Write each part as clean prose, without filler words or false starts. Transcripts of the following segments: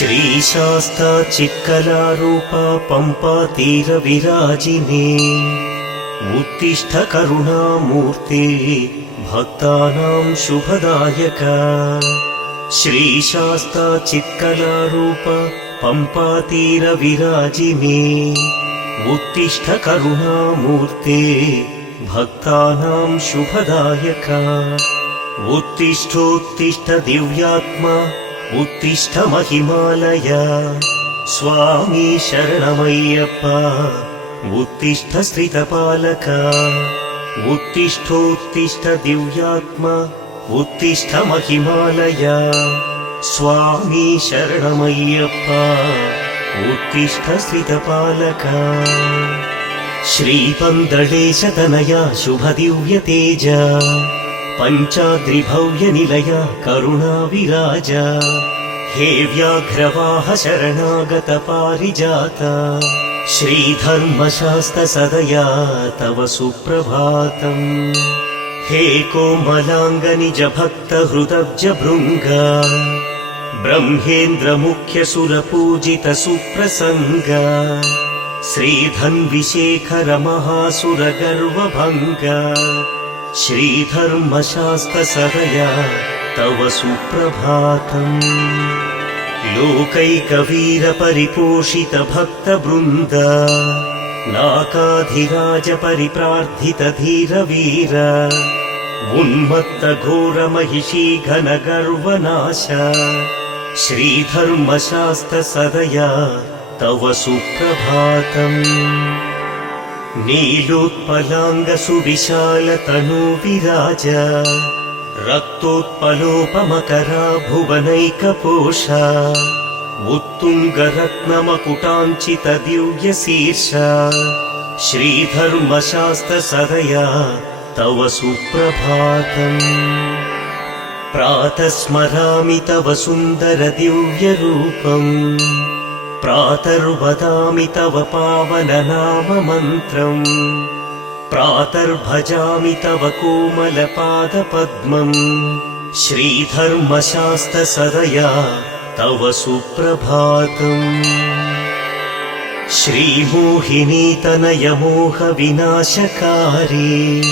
ಶ್ರೀಶಾಸ್ತಾ ಚಿಕ್ಕಲಾರೂಪ ಪಂಪಾ ತೀರ ವಿರಾಜಿನೇ ಉತ್ತಿಷ್ಠ ಕರುಣಾಮೂರ್ತಿ ಭಕ್ತಾನಾಂ ಶುಭದಾಯಕ. ಶ್ರೀಶಾಸ್ತಾ ಚಿಕ್ಕಲಾರೂಪ ಪಂಪಾ ತೀರ ವಿರಾಜಿನೇ ಉತ್ತಿಷ್ಠ ಕರುಣಾಮೂರ್ತಿ ಭಕ್ತಾನಾಂ ಶುಭದಾಯಕ. उत्तिष्ठोत्तिष्ठ दिव्यात्मा उत्तिष्ठ महिमालय स्वामी शरणमय्यप्पा उत्तिष्ठ स्थितपालक. उत्तिष्ठोत्तिष्ठ दिव्यात्मा उत्तिष्ठ महिमालय स्वामी शरणमय्यप्पा उत्तिष्ठ स्थितपालक. श्रीपन्दळेशतनया शुभदिव्यतेज पञ्चाद्रिभव्यनिलय करुणाविराज. हे व्याघ्रवाह शरणागत पारिजात श्रीधर्मशास्त्रसदया तव सुप्रभातम्. हे कोमलाङ्ग निज भक्त हृदब्ज भृङ्ग ब्रह्मेन्द्र मुख्य सुरपूजित सुप्रसङ्ग. श्रीधन्विशेखर महासुर गर्वभङ्ग श्रीधर्मशास्त्रसदया तव सुप्रभातम्. लोकैकवीर परिपोषित भक्तवृन्द नाकाधिराज परिप्रार्थित धीरवीर. उन्मत्त घोर महिषी घन गर्वनाश श्रीधर्मशास्त्रसदया तव सुप्रभातम्. नीलोत्पलाङ्ग सुविशाल तनु विराज रक्तोत्पलोपमकरा भुवनैकपोष. उत्तुङ्ग रत्नमकुटाञ्चित दिव्य शीर्ष श्रीधर्मशास्त्रसदया तव सुप्रभातम्. प्रातः स्मरामि तव सुन्दर दिव्य रूपम् प्रातर्वदामि तव पावन नाम मन्त्रम्. प्रातर्भजामि तव कोमल पाद पद्मम् श्रीधर्मशास्त्रसदया तव सुप्रभातम्. श्रीमोहिनी तनय मोह विनाशकारी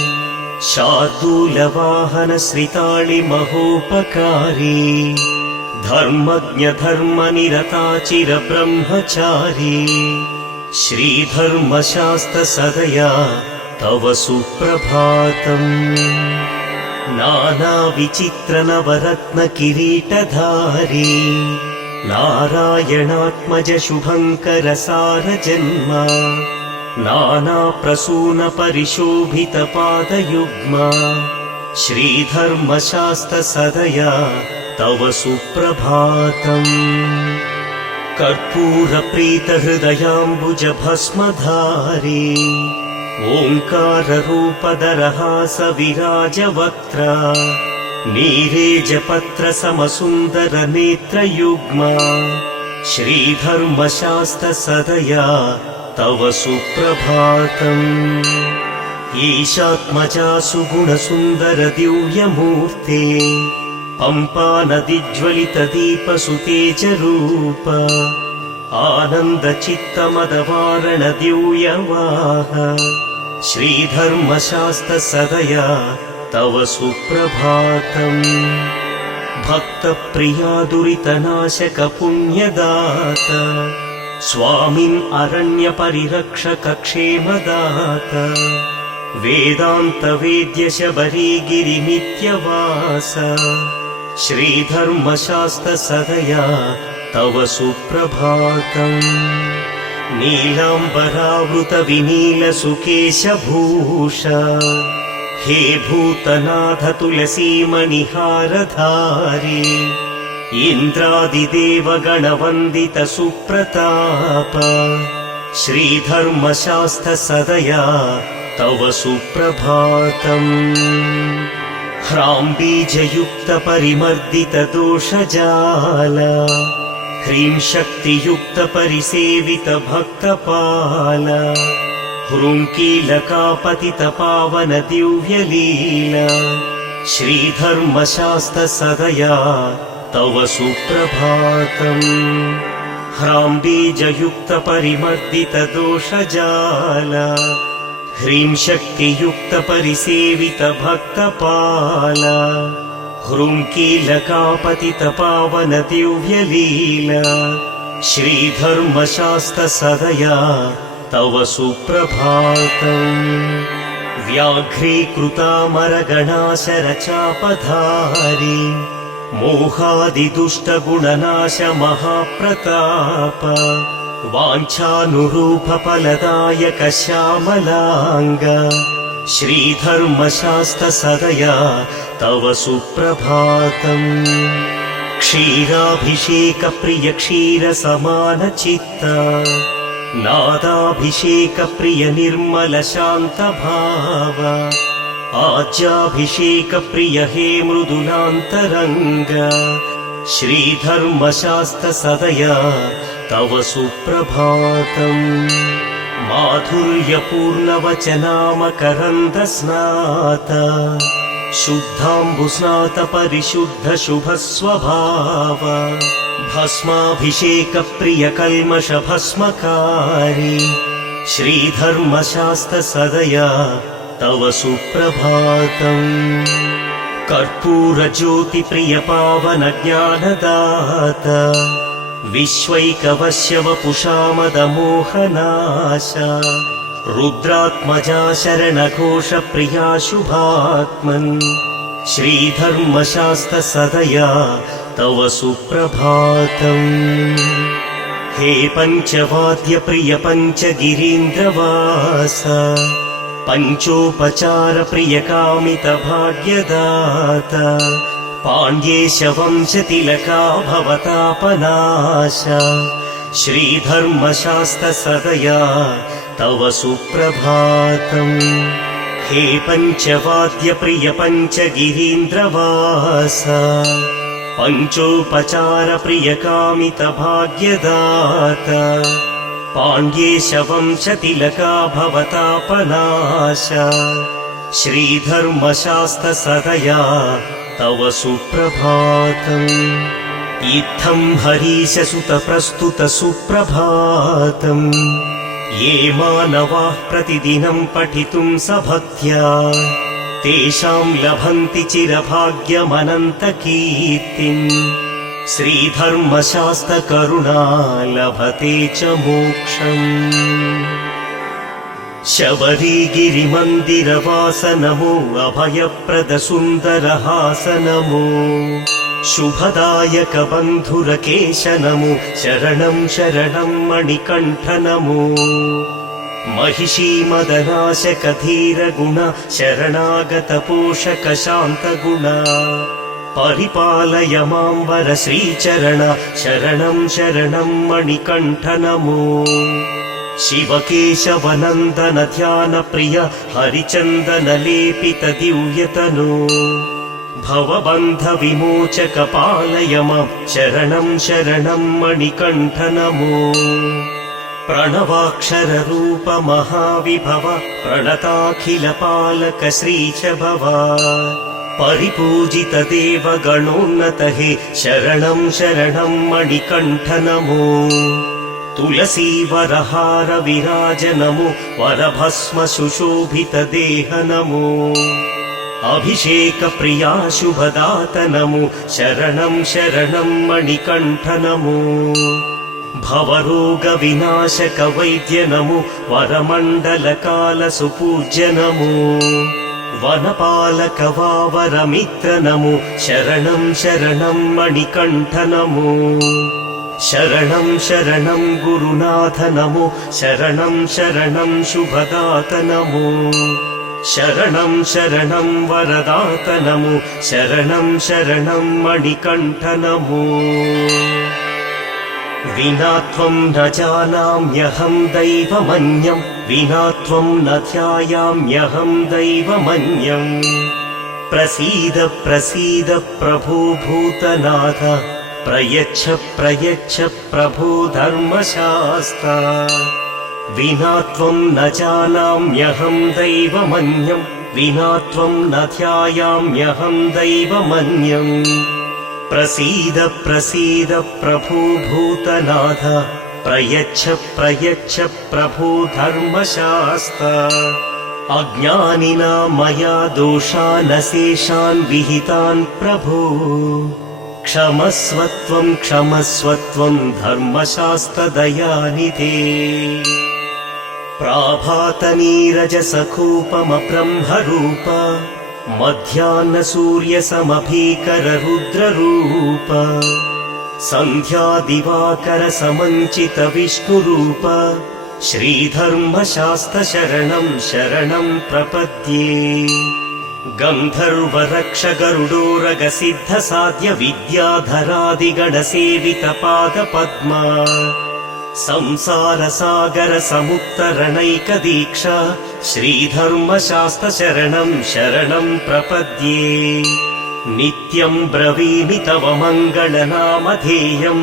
शार्दूलवाहन श्रिताळि महोपकारी. धर्मज्ञ धर्मनिरता चिर ब्रह्मचारी श्रीधर्मशास्त्रसदया तव सुप्रभातम्. नाना विचित्र नवरत्न किरीटधारी नारायणात्मज शुभङ्कर सार जन्म. नाना प्रसून परिशोभित पादयुग्म श्रीधर्मशास्त्रसदया तव सुप्रभातम्. कर्पूर प्रीत हृदयाम्बुज भस्मधारी ओङ्कार रूपधरहास विराज वक्त्र. नीरेज पत्र समसुन्दर नेत्रयुग्म श्रीधर्मशास्त्रसदया तव सुप्रभातम्. ईशात्मजा सुगुण सुन्दर दिव्यमूर्ते पम्पा नदीज्वलित दीप सुतेज रूप. आनन्द चित्त मदवारण दिव्यवाह श्रीधर्मशास्त्रसदया तव सुप्रभातम्. भक्तप्रिया दुरितनाशक पुण्यदात स्वामिन् अरण्य परिरक्षक क्षेमदात. वेदान्त वेद्य शबरीगिरि नित्यवास श्रीधर्मशास्त्रसदया तव सुप्रभातम्. नीलाम्बरावृत विनील सुकेशभूष हे भूतनाथ तुलसी मणिहारधारी. इन्द्रादिदेव गणवन्दित सुप्रताप श्रीधर्मशास्त्रसदया तव सुप्रभातम्. ह्राम्बीजयुक्त परिमर्दित दोषजाल ह्रीं शक्तियुक्त परिसेवित भक्तपाल. ह्रूङ्कीलकापतित पावन दिव्यलीला श्रीधर्मशास्त्रसदया तव सुप्रभातम्। ह्रां बीजयुक्तपरिमर्दितदोषजाल ह्रीं शक्तियुक्तपरिसेवितभक्तपाल ह्रूं कीलकापतितपावनदिव्यलीला श्रीधर्मशास्त्रसदया तव सुप्रभातम्। व्याघ्रीकृतामरगणाशरचापधारी मोहादिदुष्टगुणनाश महाप्रताप वाञ्छानुरूपफलदायक श्यामलाङ्ग श्रीधर्मशास्त्रसदया तव सुप्रभातम्। क्षीराभिषेकप्रिय क्षीरसमानचित्ता नादाभिषेकप्रिय निर्मलशान्तभाव आज्याभिषेकप्रिय हे मृदुलान्तरङ्ग श्रीधर्मशास्त्रसदया तव सुप्रभातम्। माधुर्यपूर्णवचनामकरन्दस्नात शुद्धाम्बुस्नात परिशुद्ध शुभस्वभाव भस्माभिषेकप्रिय कल्मष भस्मकारी श्रीधर्मशास्त्रसदया तव सुप्रभातम्। कर्पूरज्योतिप्रिय पावन ज्ञानदाता विश्वैकवश्यवपुषामदमोहनाश रुद्रात्मजा शरणघोषप्रिया शुभात्मन् श्रीधर्मशास्त्रसदया तव सुप्रभातम्। हे पञ्चवाद्यप्रिय पञ्चगिरीन्द्रवास पञ्चोपचारप्रिय कामितभाग्यदाता पाण्ड्येशवंशतिलका भवतापनाश श्रीधर्मशास्त्रसदया तव सुप्रभातम्। हे पञ्चवाद्यप्रिय पञ्चगिरीन्द्रवास पञ्चोपचारप्रिय कामितभाग्यदाता पाण्ड्येशवंशतिलका भवतापनाश श्रीधर्मशास्त्रसदया तव सुप्रभातम्। इत्थं हरीशसुतप्रस्तुत सुप्रभातम्। ये मानवाः प्रतिदिनं पठितुं सभक्त्या तेषां लभन्ति चिरभाग्यमनन्तकीर्तिम्। श्रीधर्मशास्त्रकरुणा लभते च मोक्षम्। शबरीगिरिमन्दिरवास नमो अभयप्रद सुन्दरहास नमो शुभदायक बन्धुरकेश नमो शरणं शरणं मणिकण्ठ नमो महिषीमदनाशक धीरगुण शरणागत पोषक शान्तगुण परिपालय मां वर श्रीचरण शरणं शरणं मणिकण्ठ नमो शिवकेशवनन्दन ध्यानप्रिय हरिचन्दनलेपित दिव्यतनो भवबन्धविमोचक पालय मां शरणं शरणं मणिकण्ठ नमो प्रणवाक्षररूप महाविभव प्रणताखिलपालक श्रीच भव परिपूजित देवगणोन्नत हे शरणं शरणं मणिकण्ठ नमो तुलसीवरहार विराज नमो वरभस्म सुशोभित देह नमो अभिषेक प्रिया शुभदात नमो शरणं शरणं मणिकण्ठ नमो भवरोग विनाशक वैद्य नमो वरमण्डलकाल सुपूज्य नमो वनपालक वावरमित्र नमो शरणं शरणं मणिकण्ठ नमो शरणं शरणं गुरुनाथ नमो शरणं शरणं शुभदात नमो शरणं शरणं वरदात नमो शरणं शरणं मणिकण्ठ नमो विना त्वं न जानाम्यहं दैवमन्यं विना त्वं न ध्यायाम्यहं दैवमन्यं प्रसीद प्रसीद प्रभो भूतनाथ प्रयच्छ प्रयच्छ प्रभो धर्मशास्त्र विना त्वं न जानाम्यहं दैवमन्यं विना त्वं न ध्यायाम्यहं दैवमन्यं प्रसीद प्रसीद प्रभो भूतनाथ प्रयच्छ प्रयच्छ प्रभो धर्मशास्ता अज्ञानिना मया दोषानशेषान् विहितान् प्रभो क्षमस्वत्वं क्षमस्वत्वं धर्मशास्त्रदयानिधे प्राभातनीरजसखोपमब्रह्मरूप मध्याह्नसूर्यसमभीकररुद्ररूप सन्ध्यादिवाकरसमञ्चितविष्णुरूप श्रीधर्मशास्त्रशरणं शरणं प्रपद्ये गन्धर्वरक्षगरुडोरगसिद्धसाध्य विद्याधरादिगणसेवितपादपद्मा संसारसागरसमुत्तरणैकदीक्षा श्रीधर्मशास्त्रशरणं शरणं प्रपद्ये नित्यं ब्रवीमि तव मङ्गलनामधेयं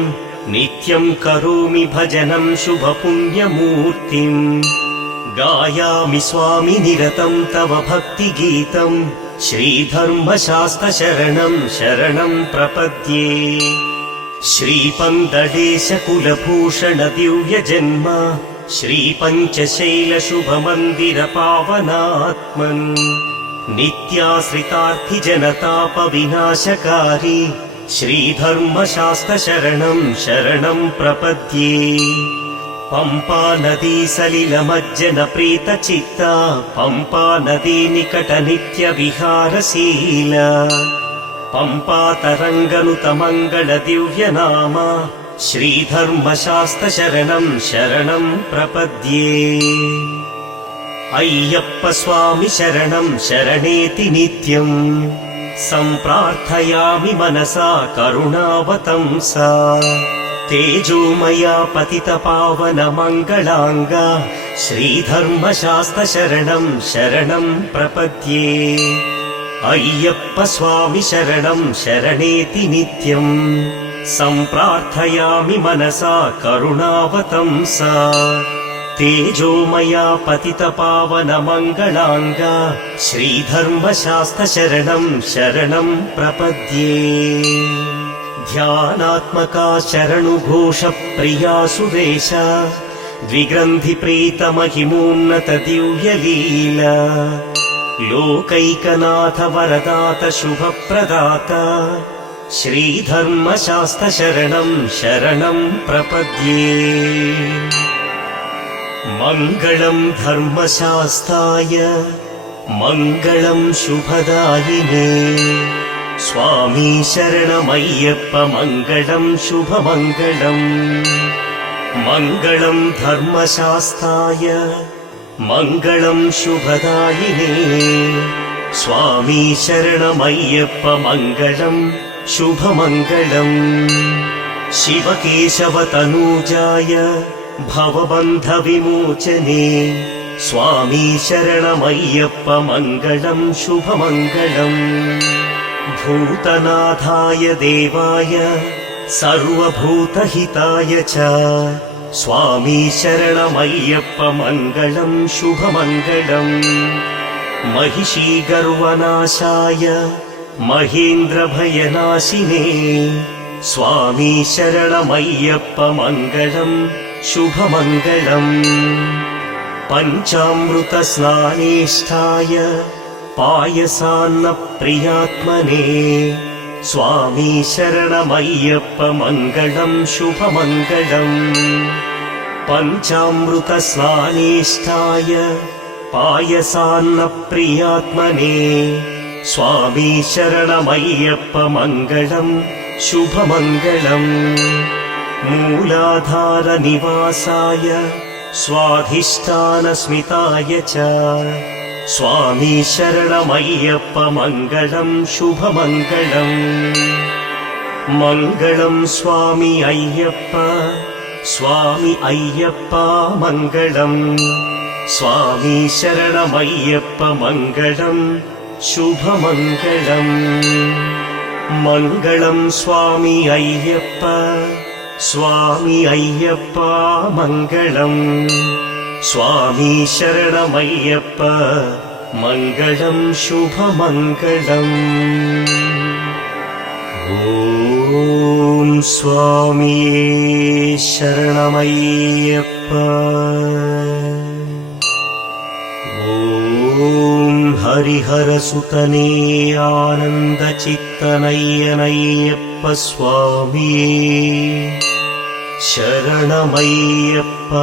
नित्यं करोमि भजनं शुभपुण्यमूर्तिम् गायामि स्वामि निरतं तव भक्तिगीतं श्रीधर्मशास्त्रशरणं शरणं प्रपद्ये श्रीपन्दडेशकुलभूषण दिव्यजन्म श्रीपञ्चशैलशुभमन्दिरपावनात्मन् नित्याश्रितार्थिजनतापविनाशकारी श्रीधर्मशास्त्रशरणं शरणं प्रपद्ये पंपा नदी सलिलमज्जनप्रीतचित्ता पंपा नदी निकट नित्यविहारशीला पंपा तरङ्गनुतमङ्गल दिव्यनाम श्रीधर्मशास्त्रशरणं शरणं प्रपद्ये अय्यप्प स्वामि शरणं शरणेति नित्यं सम्प्रार्थयामि मनसा करुणावतंसा तेजोमया पतितपावनमङ्गलाङ्गा श्रीधर्मशास्त्रशरणं शरणं प्रपद्ये अय्यप्प स्वामि शरणं शरणेति नित्यं सम्प्रार्थयामि मनसा करुणावतंसा तेजोमया पतितपावनमङ्गलाङ्गा श्रीधर्मशास्त्रशरणं शरणं प्रपद्ये ध्यानात्मका शरणुघोषप्रिया सुरेश द्विग्रन्थिप्रीतमहिमोन्नत दिव्यलीला लोकैकनाथ वरदात शुभप्रदात श्रीधर्मशास्त्रशरणं शरणं प्रपद्ये मङ्गलं धर्मशास्त्राय मङ्गलं शुभदायिने स्वामी शरणमय्यप्प मङ्गलं शुभमङ्गलम् मङ्गलं धर्मशास्त्राय मङ्गलं शुभदायिने स्वामी शरणमय्यप्प मङ्गलं शुभमङ्गलम् शिवकेशवतनूजाय भवबन्धविमोचने स्वामी शरणमय्यप्प मङ्गलं शुभमङ्गलम् भूतनाथाय देवाय सर्वभूतहिताय च स्वामी शरणमय्यप्प मङ्गलं शुभमङ्गलम् महिषीगर्वनाशाय महेन्द्रभयनाशिने स्वामी शरणमय्यप्प मङ्गलं शुभमङ्गलम् पञ्चामृतस्नानेष्ठाय पायसान्नप्रियात्मने स्वामी शरणमय्यप्प मङ्गलं शुभमङ्गलम् पञ्चामृतस्नानेष्ठाय पायसान्नप्रियात्मने स्वामी शरणमय्यप्प मङ्गलं शुभमङ्गलम् मूलाधारनिवासाय स्वाधिष्ठानस्मिताय च स्वामी शरणमय्यप्प मङ्गलं शुभमङ्गलम् मङ्गलं स्वामी अय्यप्प मङ्गलम् स्वामी शरणमय्यप्प मङ्गलं शुभमङ्गलम् मङ्गलं स्वामी अय्यप्प मङ्गलम् स्वामी शरणमय्यप्प मङ्गलं शुभमङ्गलम्। ಸ್ವಾಮಿಯೇ ಶರಣಮಯ್ಯಪ್ಪ. ಓಂ ಹರಿಹರ ಸುತನೇ ಆನಂದ ಚಿತ್ತನಯ್ಯನಯ್ಯಪ್ಪ ಸ್ವಾಮಿಯೇ ಶರಣಮಯ್ಯಪ್ಪ.